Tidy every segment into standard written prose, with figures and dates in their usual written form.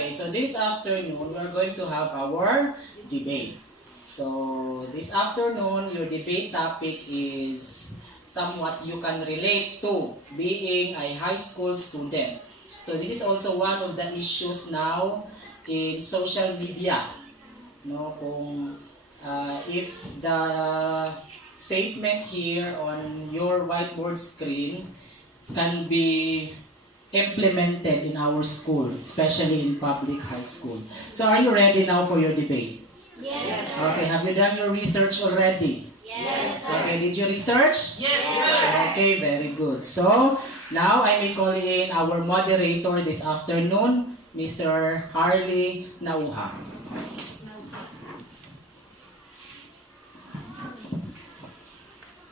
Okay, so this afternoon, we're going to have our debate. So, this afternoon, your debate topic is somewhat you can relate to being a high school student. So, this is also one of the issues now in social media. No, kung if the statement here on your whiteboard screen can be implemented in our school, especially in public high school. So are you ready now for your debate? Yes. Okay, have you done your research already? Yes. Okay, did you research? Yes, sir. Okay, very good. So, now I may call in our moderator this afternoon, Mr. Harley Nauha.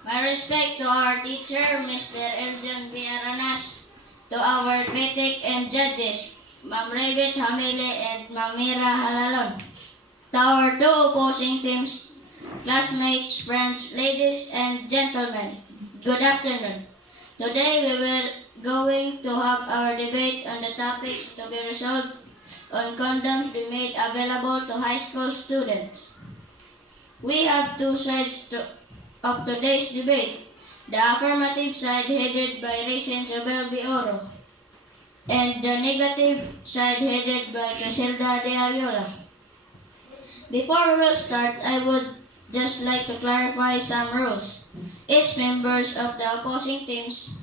My respect to our teacher, Mr. Eljon B. Aranas, to our critic and judges, Ma'am Rebet Hamile and Ma'am Mira Halalon, to our two opposing teams, classmates, friends, ladies, and gentlemen, good afternoon. Today we will going to have our debate on the topics to be resolved on condoms be made available to high school students. We have two sides of today's debate. The affirmative side headed by Racing Jabel B. Oro, and the negative side headed by Casilda de Ariola. Before we will start, I would just like to clarify some rules. Each members of the opposing teams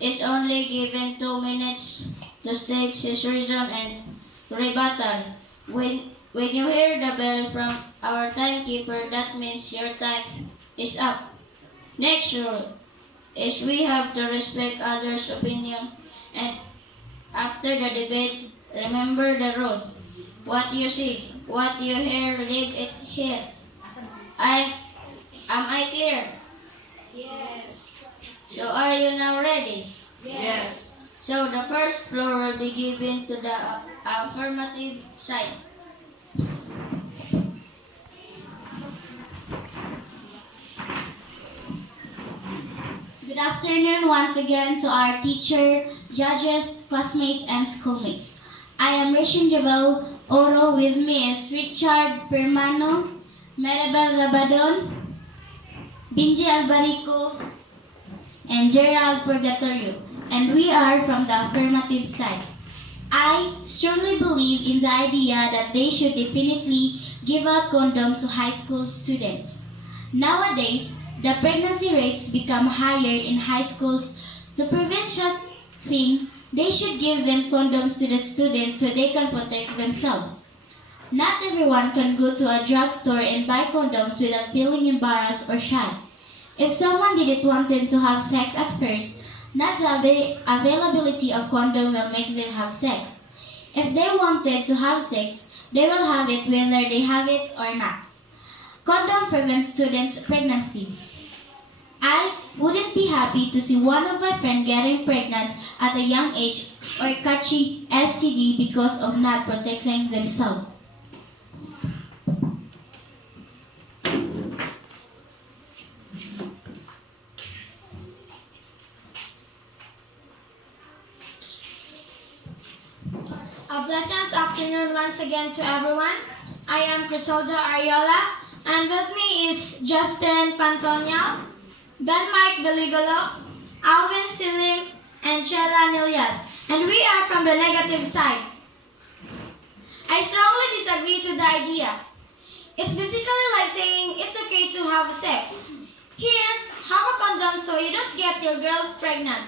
is only given 2 minutes to state his reason and rebuttal. When you hear the bell from our timekeeper, that means your time is up. Next rule is we have to respect others' opinion, and after the debate, remember the rule. What you see, what you hear, leave it here. Am I clear? Yes. So are you now ready? Yes. So the first floor will be given to the affirmative side. Good afternoon once again to our teacher, judges, classmates, and schoolmates. I am Rishin Javel Oro. With me is Richard Permano, Maribel Rabadon, Binji Albarico, and Gerald Purgatorio, and we are from the affirmative side. I strongly believe in the idea that they should definitely give out condom to high school students. Nowadays, the pregnancy rates become higher in high schools. To prevent such thing, they should give them condoms to the students so they can protect themselves. Not everyone can go to a drugstore and buy condoms without feeling embarrassed or shy. If someone didn't want them to have sex at first, not the availability of condom will make them have sex. If they wanted to have sex, they will have it whether they have it or not. Condom prevents students' pregnancy. I wouldn't be happy to see one of my friends getting pregnant at a young age or catching STD because of not protecting themselves. A pleasant afternoon once again to everyone. I am Crisolda Ariola, and with me is Justin Pantonial, Benmark Beligolo, Alvin Silim, and Chela Nilias, and we are from the negative side. I strongly disagree to the idea. It's basically like saying it's okay to have sex. Here, have a condom so you don't get your girl pregnant.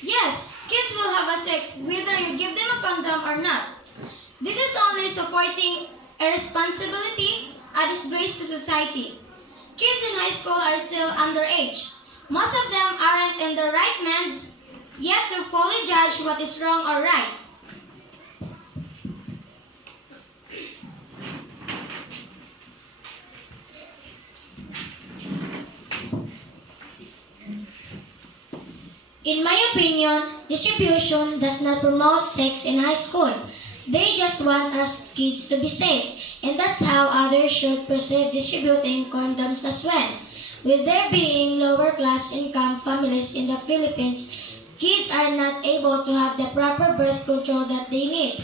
Yes, kids will have a sex whether you give them a condom or not. This is only supporting irresponsibility, a disgrace to society. Kids in high school are still underage. Most of them aren't in the right minds yet to fully judge what is wrong or right. In my opinion, distribution does not promote sex in high school. They just want us kids to be safe, and that's how others should perceive distributing condoms as well. With there being lower class income families in the Philippines, kids are not able to have the proper birth control that they need.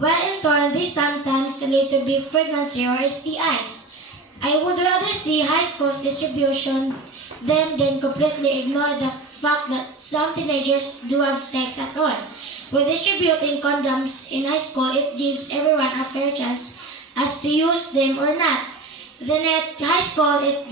When in turn, this sometimes lead to big pregnancy or STIs. I would rather see high school's distribution than completely ignore the fact that some teenagers do have sex at all. With distributing condoms in high school, it gives everyone a fair chance as to use them or not. Then at high school, then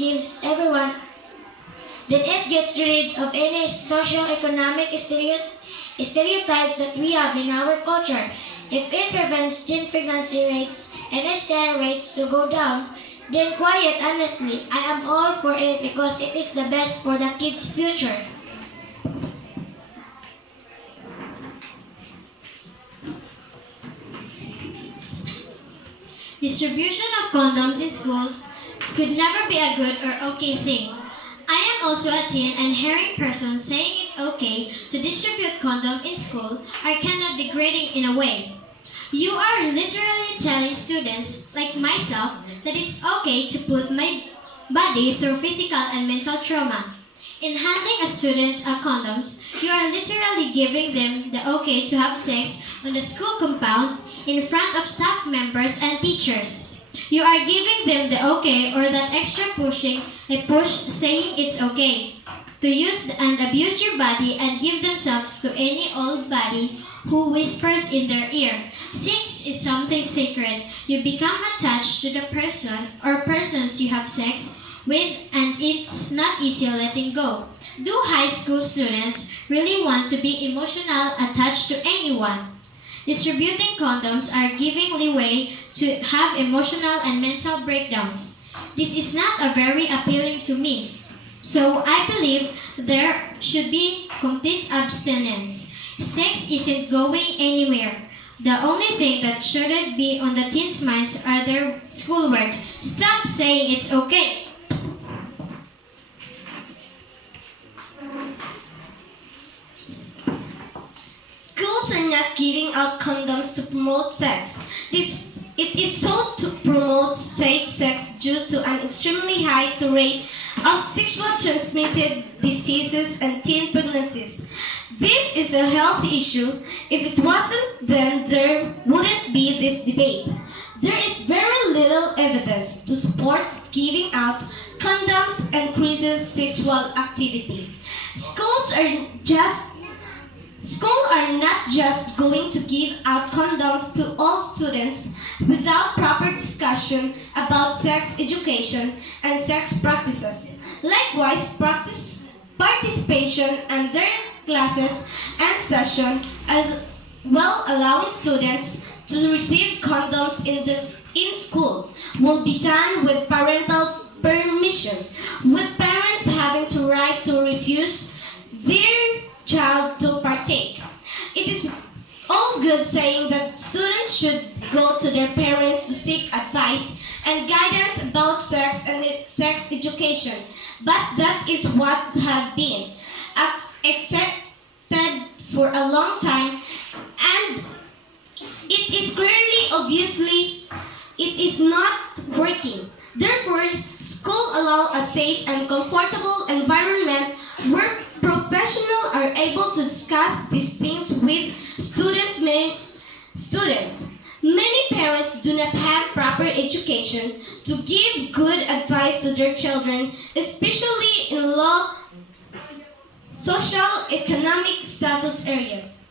it gets rid of any socio-economic stereotypes that we have in our culture. If it prevents teen pregnancy rates and STI rates to go down, then quiet honestly, I am all for it because it is the best for the kids' future. Distribution of condoms in schools could never be a good or okay thing. I am also a teen and hearing persons saying it okay to distribute condom in school are kind of degrading in a way. You are literally telling students, like myself, that it's okay to put my body through physical and mental trauma. In handing a student a condoms, you are literally giving them the okay to have sex on the school compound in front of staff members and teachers. You are giving them the okay or that extra a push saying it's okay to use and abuse your body and give themselves to any old body who whispers in their ear. Sex is something sacred. You become attached to the person or persons you have sex with, and it's not easy letting go. Do high school students really want to be emotional attached to anyone? Distributing condoms are giving leeway to have emotional and mental breakdowns. This is not a very appealing to me. So I believe there should be complete abstinence. Sex isn't going anywhere. The only thing that shouldn't be on the teens' minds are their schoolwork. Stop saying it's okay. Schools are not giving out condoms to promote sex. It is so to promote safe sex due to an extremely high rate of sexually transmitted diseases and teen pregnancies. This is a health issue. If it wasn't, then there wouldn't be this debate. There is very little evidence to support giving out condoms increases sexual activity. Schools are not just going to give out condoms to all students without proper discussion about sex education and sex practices. Likewise, participation in their classes and session, as well allowing students to receive condoms in school, will be done with parental permission, with parents having the right to refuse their child to partake. It is all good saying that students should go to their parents to seek advice and guidance about sex and sex education, but that is what had been accepted for a long time, and it is obviously it is not working. Therefore, school allow a safe and comfortable environment where professionals are able to discuss these things with students. Many parents do not have proper education to give good advice to their children, especially in low social economic status areas.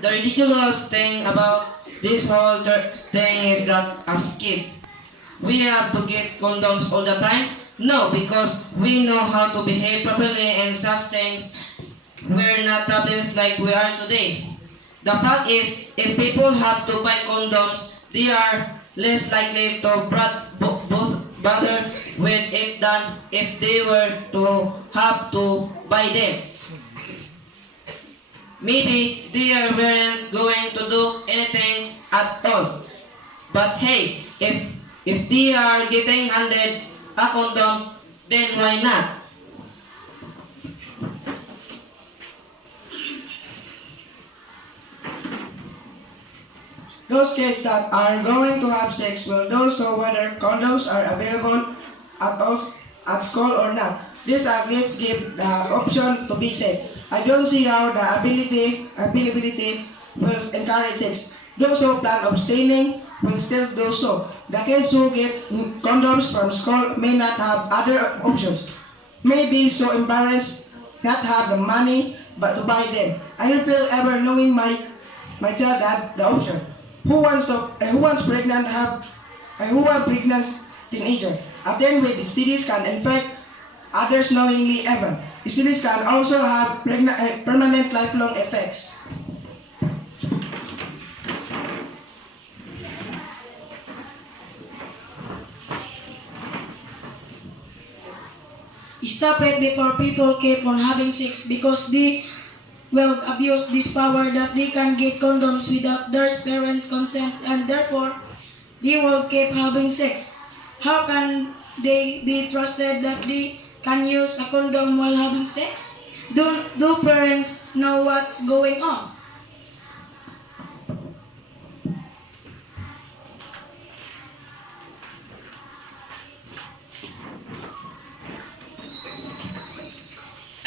The ridiculous thing about this whole thing is that as kids, we have to get condoms all the time? No, because we know how to behave properly and such things were not problems like we are today. The fact is, if people have to buy condoms, they are less likely to bother with it than if they were to have to buy them. Maybe they weren't going to do anything at all. But hey, if they are getting handed a condom, then why not? Those kids that are going to have sex will know so whether condoms are available at school or not. These athletes give the option to be safe. I don't see how the availability will encourage sex. Those who plan abstaining will still do so. The kids who get condoms from school may not have other options, may be so embarrassed not have the money but to buy them. I don't feel ever knowing my child had the option. Who wants pregnant who are pregnant teenager? Attend with STDs can infect others knowingly ever. STDs can also have permanent lifelong effects. Stop it before people keep on having sex because they will abuse this power that they can get condoms without their parents' consent and therefore they will keep having sex. How can they be trusted that they can use a condom while having sex? Do parents know what's going on?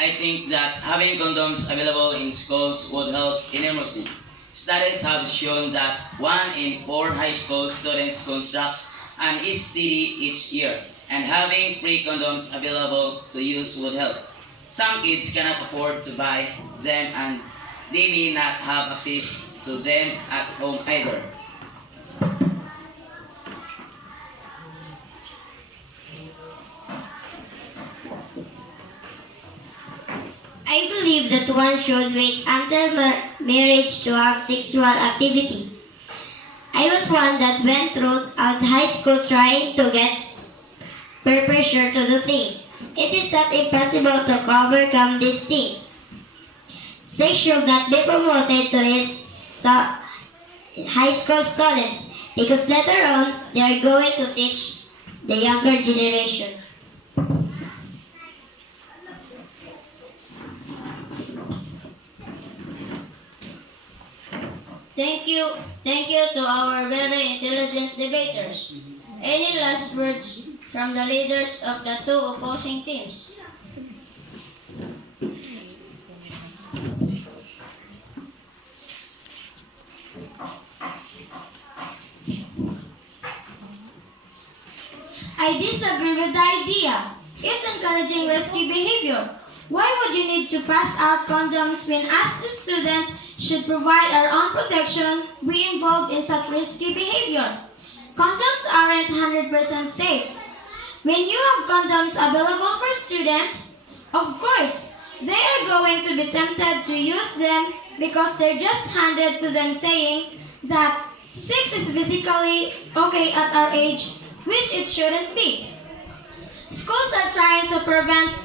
I think that having condoms available in schools would help enormously. Studies have shown that 1 in 4 high school students contracts an STD each year, and having free condoms available to use would help. Some kids cannot afford to buy them and they may not have access to them at home either. I believe that one should wait until marriage to have sexual activity. I was one that went through high school trying to get peer pressure to do things. It is not impossible to overcome these things. Sex should not be promoted to his high school students because later on they are going to teach the younger generation. Thank you to our very intelligent debaters. Any last words from the leaders of the two opposing teams? I disagree with the idea. It's encouraging risky behavior. Why would you need to pass out condoms when as the student should provide our own protection, we involved in such risky behavior? Condoms aren't 100% safe. When you have condoms available for students, of course, they are going to be tempted to use them because they're just handed to them saying that sex is physically okay at our age, which it shouldn't be. Schools are trying to prevent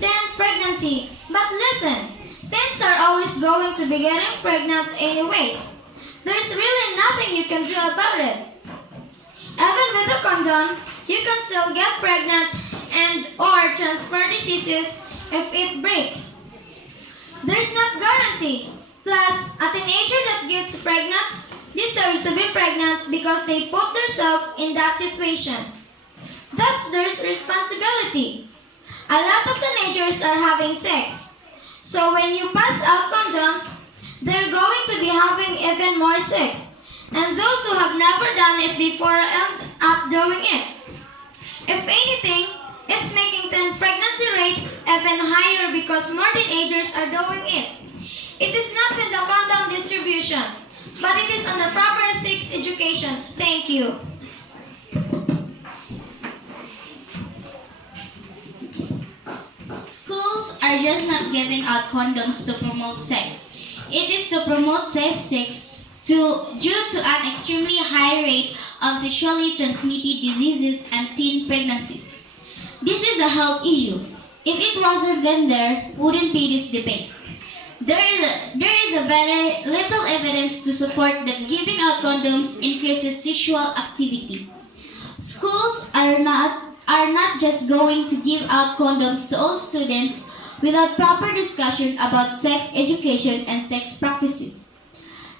teen pregnancy, but listen, teens are always going to be getting pregnant anyways. There's really nothing you can do about it. Even with a condom, you can still get pregnant and or transfer diseases if it breaks. There's not guarantee. Plus, a teenager that gets pregnant deserves to be pregnant because they put themselves in that situation. That's their responsibility. A lot of teenagers are having sex. So when you pass out condoms, they're going to be having even more sex. And those who have never done it before end up doing it. If anything, it's making teen pregnancy rates even higher because more teenagers are doing it. It is not with the condom distribution, but it is on the proper sex education. Thank you. Schools are just not giving out condoms to promote sex. It is to promote safe sex due to an extremely high rate of sexually transmitted diseases and teen pregnancies. This is a health issue. If it wasn't then there wouldn't be this debate. There is a very little evidence to support that giving out condoms increases sexual activity. Schools are not just going to give out condoms to all students without proper discussion about sex education and sex practices.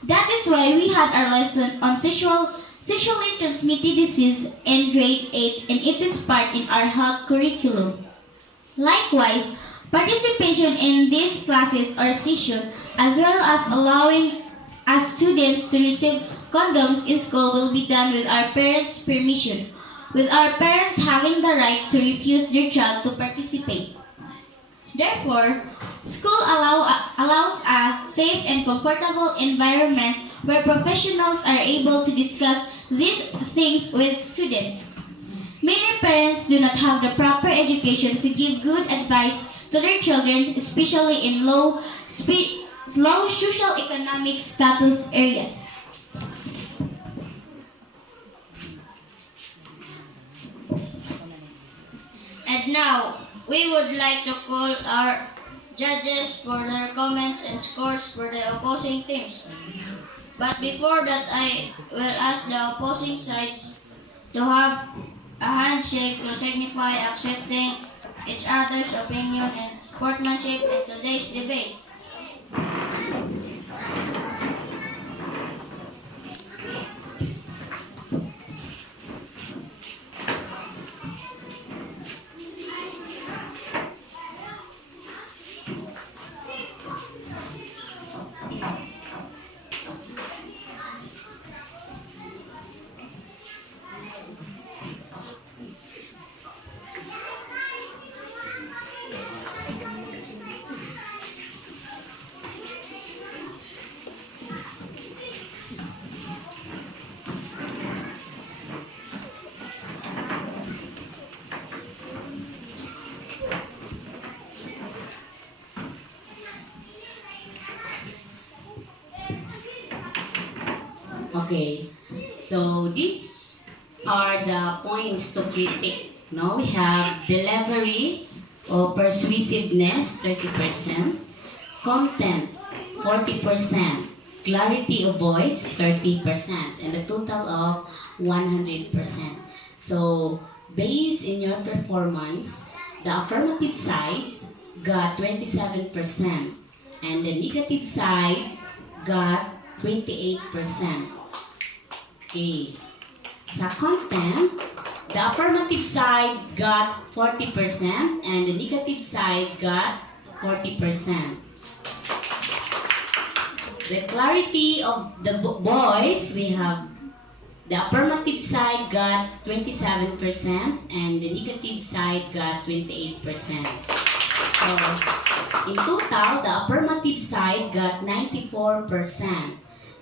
That is why we had our lesson on sexually transmitted disease in grade 8 and it is part in our health curriculum. Likewise, participation in these classes or sessions as well as allowing us students to receive condoms in school will be done with our parents' permission, with our parents having the right to refuse their child to participate. Therefore, school allows a safe and comfortable environment where professionals are able to discuss these things with students. Many parents do not have the proper education to give good advice to their children, especially in low social economic status areas. And now, we would like to call our judges for their comments and scores for the opposing teams. But before that, I will ask the opposing sides to have a handshake to signify accepting each other's opinion and sportsmanship in today's debate. Okay, so these are the points to critique. No, we have delivery or persuasiveness 30%, content 40%, clarity of voice 30%, and a total of 100%. So based in your performance, the affirmative sides got 27%, and the negative side got 28%. Okay. Sa content, the affirmative side got 40% and the negative side got 40%. The clarity of the voice, we have the affirmative side got 27% and the negative side got 28%. So, in total, the affirmative side got 94%.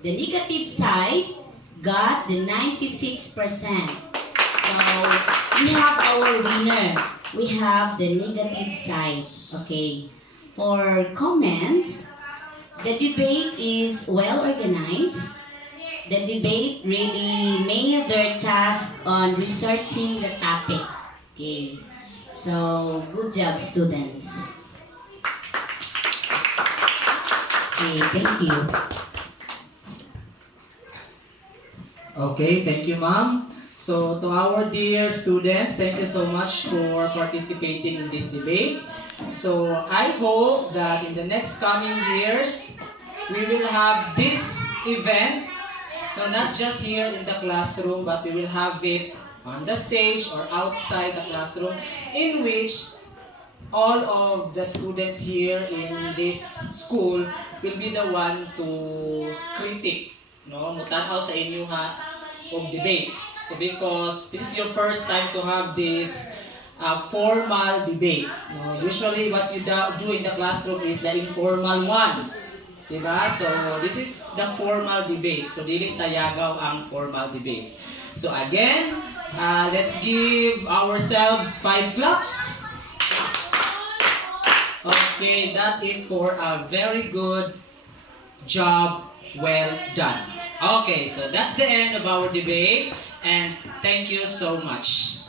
The negative side got the 96%. So, we have our winner. We have the negative side. Okay. For comments, the debate is well organized. The debate really made their task on researching the topic. Okay. So, good job, students. Okay, thank you. Okay, thank you, ma'am. So, to our dear students, thank you so much for participating in this debate. So, I hope that in the next coming years, we will have this event, so not just here in the classroom, but we will have it on the stage or outside the classroom, in which all of the students here in this school will be the one to critique, no, mutanaw sa inyo ha of debate. So because this is your first time to have this formal debate. No, usually what you do in the classroom is the informal one. Diba? So this is the formal debate. So dili tayagaw ang formal debate. So again, let's give ourselves 5 claps. Okay, that is for a very good job, well done. Okay, so that's the end of our debate, and thank you so much.